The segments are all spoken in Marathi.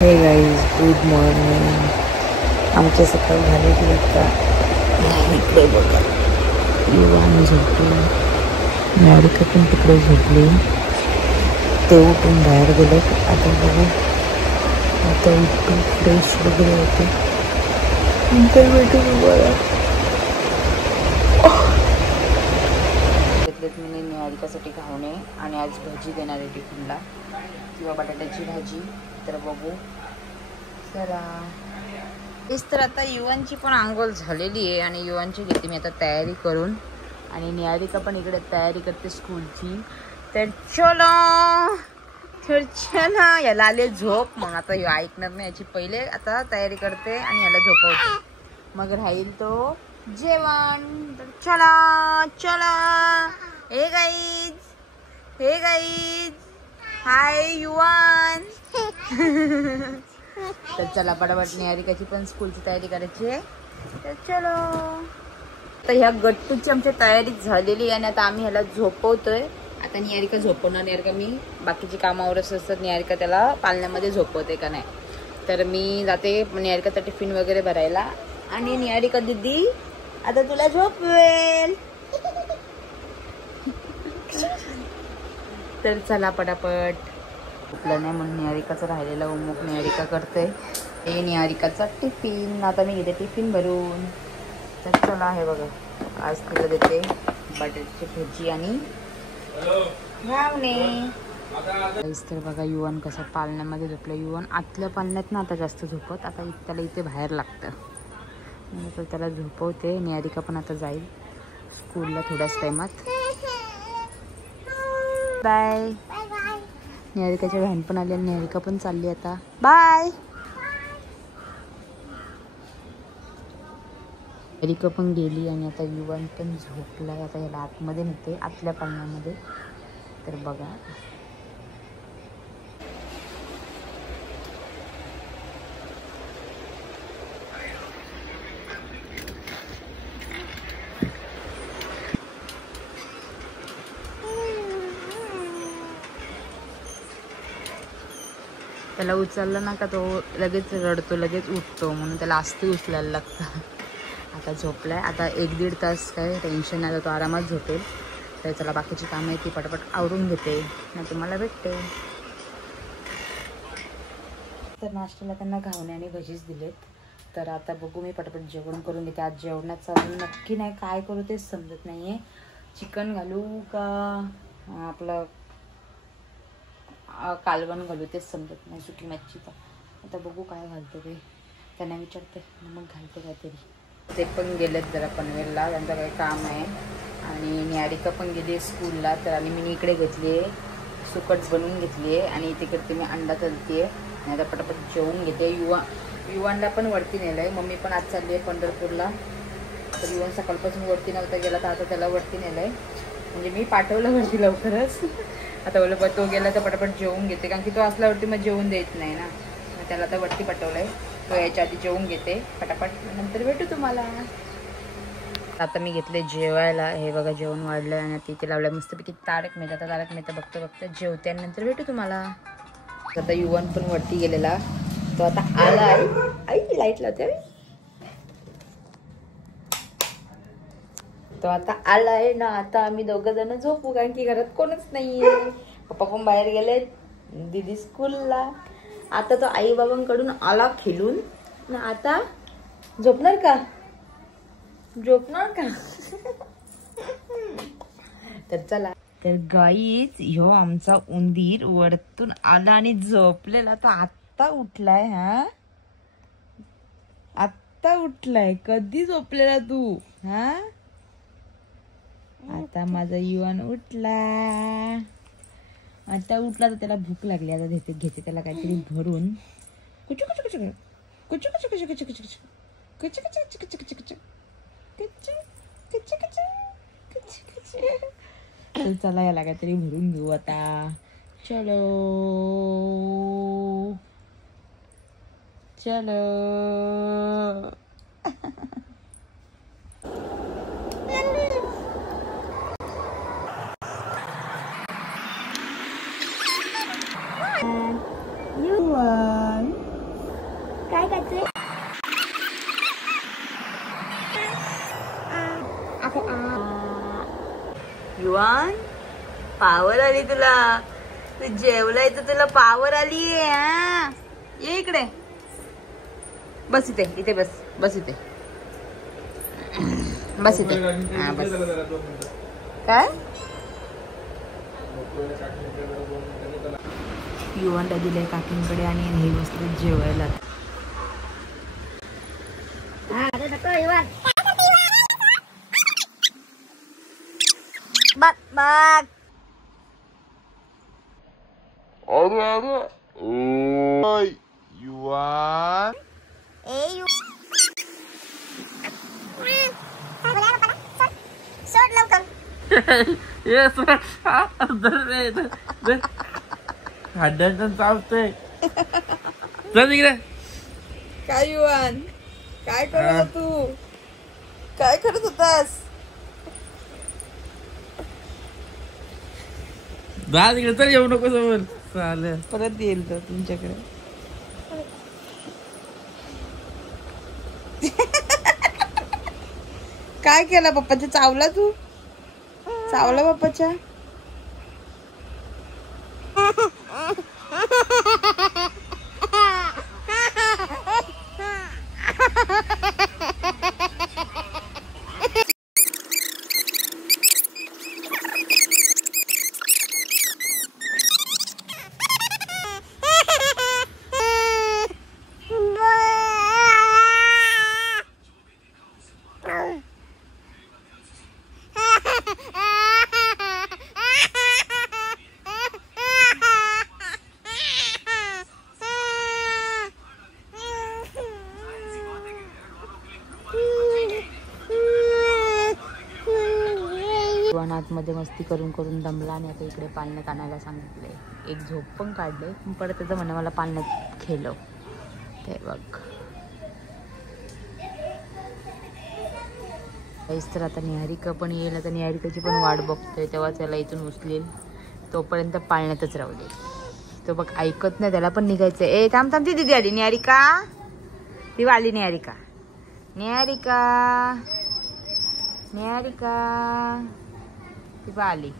हे गाईज गुड मॉर्निंग. आमची सकाळ झालेली आता. इकडे बघा युवान झोपली, नारिका पण तिकडे झोपली. ते उठून बाहेर गेले. आता बघू, आता उठून फ्रेश वगैरे होते, नंतर भेटू तुम्हाला. घेतलेत मी नारिकासाठी घावणे आणि आज भाजी देणार आहे टिफिनला, किंवा बटाट्याची भाजी. तर बघू चला. तेच तर आता युवांची पण आंघोळ झालेली आहे आणि युवांची घेते मी आता तयारी करून, आणि निहारिका पण इकडे तयारी करते स्कूलची. तर चला याला आले झोप. मग आता ऐकणार नाही याची, पहिले आता तयारी करते आणि याला झोपवते, मग राहील तो जेवण. तर चला चला. हे गाईज हाय युवान. तर चला पटापट निहारिकाची पण स्कूलची तयारी करायची आहे. तर चलो. तर ह्या गट्टूची आमची तयारी झालेली आहे आणि आता आम्ही ह्याला झोपवतोय. आता निहारिका झोपवणार. निहारिका मी बाकीची कामावर असतात, निहारिका त्याला पालण्यामध्ये झोपवते का नाही. तर मी जाते निहारिकाचा टिफिन वगैरे भरायला, आणि निहारिका दीदी आता तुला झोपवेल. तर चला पटापट. झोपलं नाही म्हणून निहारिकाचा राहिलेला होमवर्क निहारिका करते. हे निहारिकाचा टिफिन. आता मी घेते टिफिन भरून. तर चला, हे बघा आज तिला देते बटाट्याची भजी आणि घावणे. तर बघा युवान कसं पालण्यामध्ये झोपलं. युवान आतल्या पालण्यात ना आता जास्त झोपत, आता त्याला इथे बाहेर लागतं. तर त्याला झोपवते. निहारिका पण आता जाईल स्कूलला थोड्याच टायमात. बाय. निहारिकाची बहीण पण आली आणि निहारिका पण चालली आता. बाय. निहारिका पण गेली आणि आता युवान पण झोपलाय. आता याला आतमध्ये नेते, आतल्या पालण्यामध्ये. तर बघा त्याला उचललं ना का तो लगेच रडतो, लगेच उठतो, म्हणून त्याला आस्ती उचलायला लागतं. आता झोपलाय. आता 1-1.5 तास काय टेन्शन नाही, तो आरामात झोपेल. तर त्याला बाकीची कामं आहे ती पटापट आवरून घेते, मग तुम्हाला भेटते. तर नाश्त्याला त्यांना घावणे आणि भजीच दिलेत. तर आता बघू, मी पटापट जेवण करून घेते. आज जेवणाचं अजून नक्की नाही काय करू तेच समजत नाही आहे. चिकन घालू का आपलं कालवण घालू तेच समजत नाही, सुकी मच्छीचा. आता बघू काय घालते ते, त्यांना विचारते मग घालते काहीतरी. ते पण गेलेत जरा पनवेलला, त्यांचं काही काम आहे. आणि निहारिका पण गेली स्कूलला. तर आणि मी इकडे घेतली आहे सुकट बनवून घेतली आहे, आणि तिकडे मी अंडा तळते आणि आता पटापट जेवून घेते. युवानला पण वरती नेलं आहे. मम्मी पण आज चालली आहे पंढरपूरला. तर युवान सकाळपासून वरती नव्हता गेला, तर आता त्याला वरती नेलं आहे. म्हणजे मी पाठवलं वरती लवकरच. आता बोल तो गेला तर पटापट जेवून घेते, कारण की तो असल्यावरती मग जेवून देत नाही ना. मग त्याला आता वरती पाठवलं आहे. तो याच्या आधी जेवून घेते पटापट, नंतर भेटू तुम्हाला. आता मी घेतले जेवायला. हे बघा जेवण वाढलं आणि तिथे लावलं मस्तपैकी तारक मेहता. तारक मेहता बघता बघता जेवते आणि नंतर भेटू तुम्हाला. आता युवन पण वरती गेलेला, तो आता आलाय. आई लाईट लावते. तो आता आलाय ना. आता आम्ही दोघं जण झोपू, कारण की घरात कोणच नाहीये. पप्पा पण बाहेर गेले, दीदी स्कूलला. आता तो आई बाबांकडून आला खेळून ना, आता झोपणार का? तर चला. तर गाईज ह्यो आमचा उंदीर वरतून आला आणि झोपलेला. तर आत्ता उठलाय. हा आत्ता उठलाय. कधी झोपलेला तू? हा आता माझा युवान उठला. आता उठला तर त्याला भूक लागली. आता घेते त्याला काहीतरी भरून. कुचू कुचू कुचू कुचू कुचू कुचू कुचू कुचू कुचू कुचू कुचू कुचू कुचू कुचू कुचू कुचू. चला याला काहीतरी भरून घेऊ आता. चलो चलो. Yuan. युवान पावर आली तुला, तू जेवलाय तर तुला पावर आली आहे. ये इकडे बस, इथे इथे बस, बस इथे बस इथे. हा बस. काय युवानला दिलंय काकींकडे आणि हे बसले जेवायला. बघ बघ अरे अरे ओय युवान सोड लवकर. हाडांचं चालतंय. चल इकडे. काय युवान, काय करत तू, काय करत होतास? जा तिकडे, चल येऊ नको समोर. चालेल परत येईल तर तुमच्याकडे. काय केलं पप्पाच्या? चावला तू? चावला पप्पाच्या? आतमध्ये मस्ती करून करून दमला आणि आता इकडे पाळण्यात आणायला सांगितले. एक झोप पण काढले, पण परत त्याचं म्हणणं मला पाळण्यात खेळव. ते बघ काहीच. तर आता निहारिका पण येईल. आता निहारिकाची पण वाट बघतोय, तेव्हा त्याला इथून उचलेल. तोपर्यंत पाळण्यातच राहू दे. तो बघ ऐकत नाही, त्याला पण निघायचं. ए थांब थांब, ती दिदी आली. निहारिका ती आली. निहारिका निहारिका निहारिका ती आली.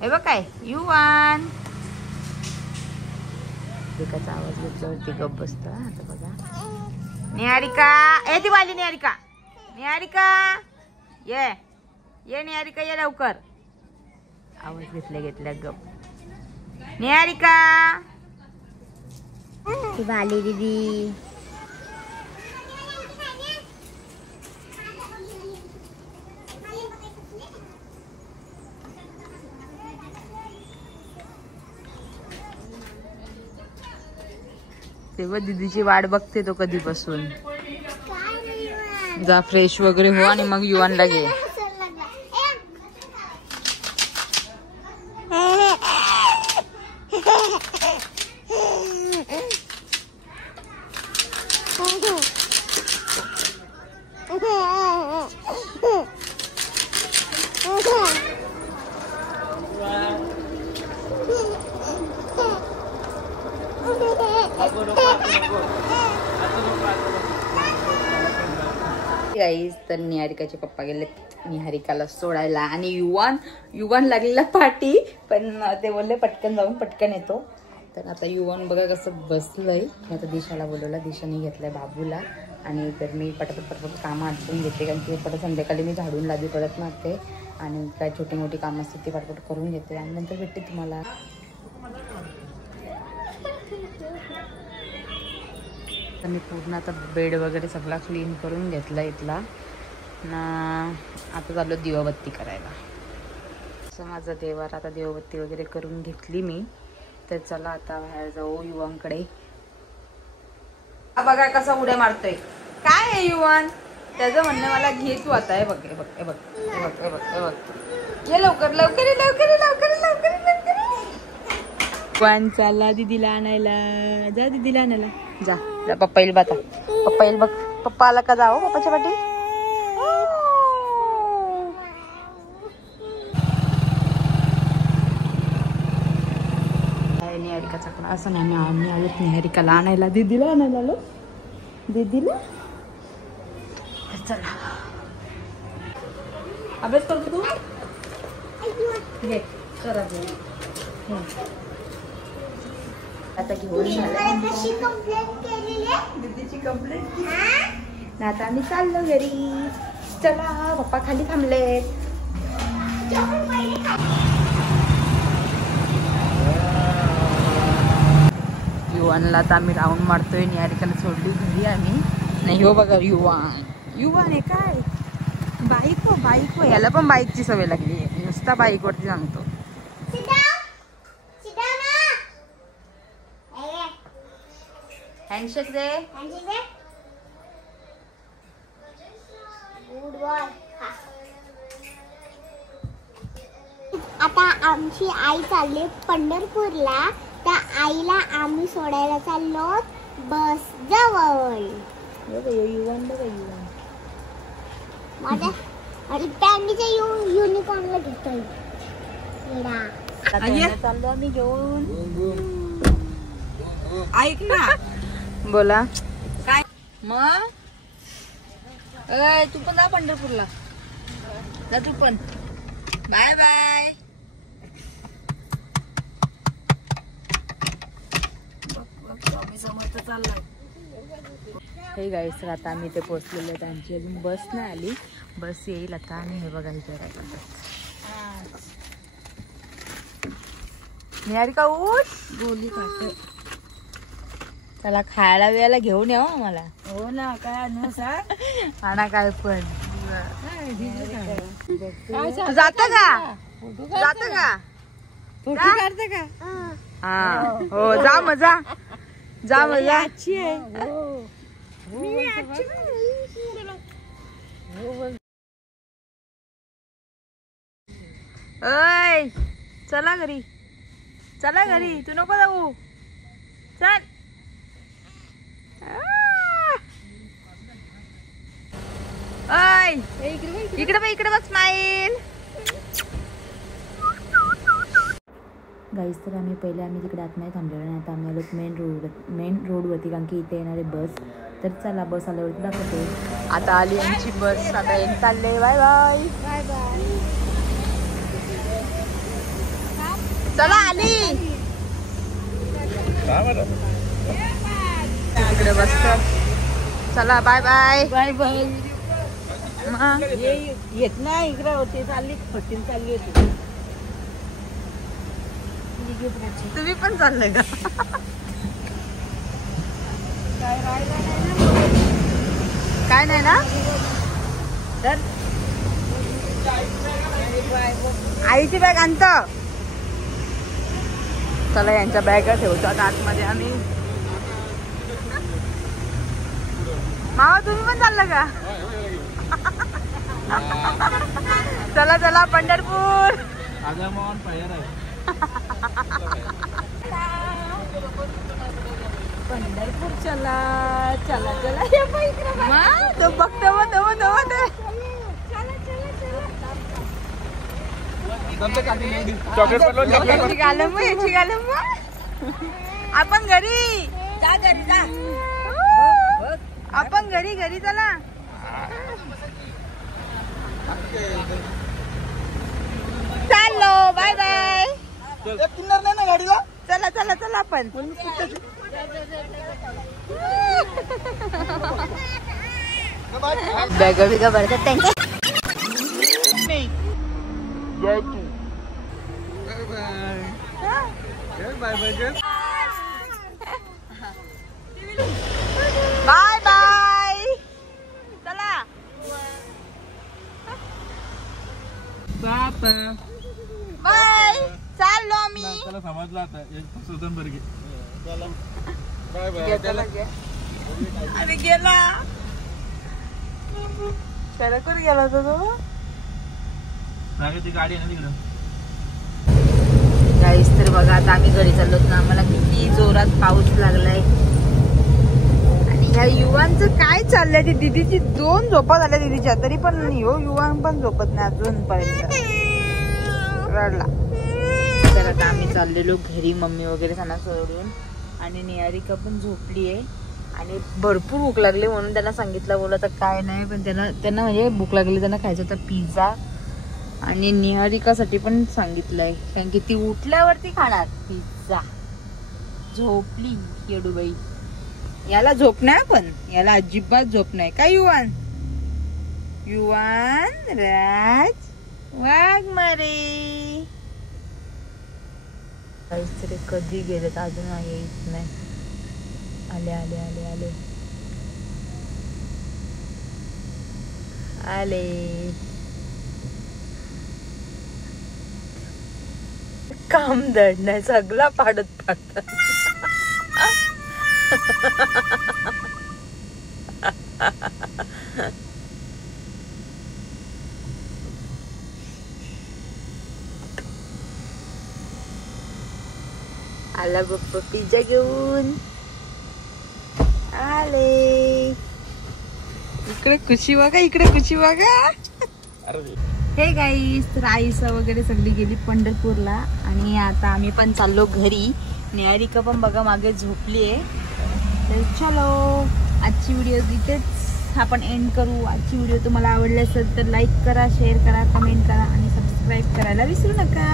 हे बघ काय युवान. एकाचा आवाज घेतल्यावरती गप्प बसतं. आता बघा निहारिका. ए ती आली. निहारिका निहारिका ये ये. निहारिका ये लवकर. आवाज घेतल्या घेतल्या गप. निहारिका ती आली दीदी. तेव्हा दीदीची वाट बघते तो कधीपासून. जा फ्रेश वगैरे हो आणि मग युवानला घे. गाईज तर निहारिकाचे पप्पा गेले निहारिकाला सोडायला आणि युवान लागलेला पाठी. पण ते बोलले पटकन जाऊन पटकन येतो. तर आता युवान बघा कसं बसलंय. आता दिशाला बोलवलं, दिशाने घेतलंय बाबूला. आणि तर मी पटापट कामं आटपून घेते, कारण की परत संध्याकाळी मी झाडून लादी पडत नसते आणि काय छोटी मोठी कामं असतात ती पटापट करून घेते आणि नंतर भेटते तुम्हाला. तर मी पूर्ण आता बेड वगैरे सगळा क्लीन करून घेतला इथला ना. आता चाललो दिवाबत्ती करायला. असं माझा देवार. आता दिवाबत्ती वगैरे करून घेतली मी. तर चला आता बाहेर जाऊ युवांकडे. बघा कसा उड्या मारतोय. काय आहे युवान? त्याचं म्हणणं मला घे तू आता. हे बघ हे बघ हे बघ हे बघ हे बघ हे बघ. ये लवकर लवकर लवकर लवकर लवकर लवकर. युवान चालला दीदीला आणायला. जा दीदीला आणायला जा. पप्पा येईल बाता. पप्पा येईल बघ. पप्पा आला का? जाओ पप्पाच्या पाठी. निहारिकाचा पण असं नाही. आम्ही आलोत निहारिकाला आणायला, दीदीला आणायला आलो. दीदीला चला अभ्यास करतो तू घे कर अभ्यास. आता घेऊन दीदीची कंप्लेंट. आता आम्ही चाललो घरी. चला पप्पा खाली थांबलेत. युवानला आता आम्ही राऊंड मारतोय. निहारिकाला सोडली घरी आम्ही. नाही हो बघा युवान आहे काय बाईक याला पण बाईकची सवय लागली. नुसता बाईक वरती सांगतो. हँडशेक दे. आता आमची आई चालली पंढरपूरला. त्या आईला आम्ही सोडायला चाललो बस जवळ. माझ्या पॅन्टीच्या युनिकॉर्नला घेतोय. चाललो आम्ही घेऊन. ऐक ना बोला काय मग. तू पण जा पंढरपूरला. जा तू पण. Bye bye. हे गाईस तर आता आम्ही इथे पोहोचलेलो आहे. त्यांची अजून बस नाही आली. बस येईल आता. आणि हे बघा इथे काय करतात. निहारिका उठ. गोली काट. चला खायला वेळेला घेऊन या मला. हो ना काय आणा काय पण. जात का फोटो काढते का. हा हो जा मजा. जा मजा. ऐ चला घरी. तू नको जाऊ. चल. ऐ इकडे बघ स्माईल. गाईस तर आम्ही तिकडे आत नाही थांबलेलो नाही. आता आम्ही आलो मेन रोडवरती कारण की इथे येणारे बस. तर चला बस आल्यावरती दाखवते. आता आली आमची बस. आता येऊन चालले. Bye bye. चला आली. इकडे बसतात. चला बाय बाय. येत नाही इकडे होते. चालली फटीन चालली होती. तुम्ही पण चाललंय का. काय नाही ना. आईची बॅग आणत. चला यांच्या बॅगा ठेवतात आतमध्ये आम्ही. मामा तुम्ही पण चाललं का. चला पंढरपूर. पंढरपूर चला. तो बघतो आपण घरी जा. आपण घरी चला. चाललो. Bye bye. चला आपण. बॅगा बिगा भरतात त्यांच्या. Bye bye. चला बाय. चाललो आम्ही. समजला आता अरे गेला. त्याला कुठे गेला होता तो. ती गाडी आहे ना तिकडं. गाईस तर बघा आता आम्ही घरी चाललोत ना. आम्हाला किती जोरात पाऊस लागलाय. आणि ह्या युवांचं काय चाललंय. ती दीदीची 2 झोपा झाल्या दीदीच्या. तरी पण युवान पण झोपत नाही अजूनपर्यंत. रडला. तर आता आम्ही चाललेलो घरी. मम्मी वगैरे त्यांना सोडून. आणि निहारिका पण झोपली आहे. आणि भरपूर भूक लागली म्हणून त्यांना सांगितलं. बोला तर काय नाही पण त्यांना म्हणजे भूक लागली. त्यांना खायचं तर पिझ्झा आणि निहारिकासाठी पण सांगितलंय कारण की ती उठल्यावरती खाणार पिझ्झा. झोपली येडूबाई. याला झोप नाही पण याला अजिबात झोप नाही काय युवान. युवान राज वाघ मारे काहीतरी कधी गेलेत अजून येत नाही. आले आले आले आले आले. काम दड नाही सगळा पाडत पाडतात. आला बाप्पा पिझ्झा घेऊन आले. इकडे खुशी बघा इकडे खुशी बघा. हे गाईस तर आईसा वगैरे सगळी गेली पंढरपूरला आणि आता आम्ही पण चाललो घरी. निहारिका पण बघा मागे झोपली आहे. तर चलो आजची व्हिडिओ इथेच आपण एंड करू. आजची व्हिडिओ तुम्हाला आवडली असेल तर लाईक करा, शेअर करा, कमेंट करा आणि सबस्क्राईब करायला विसरू नका.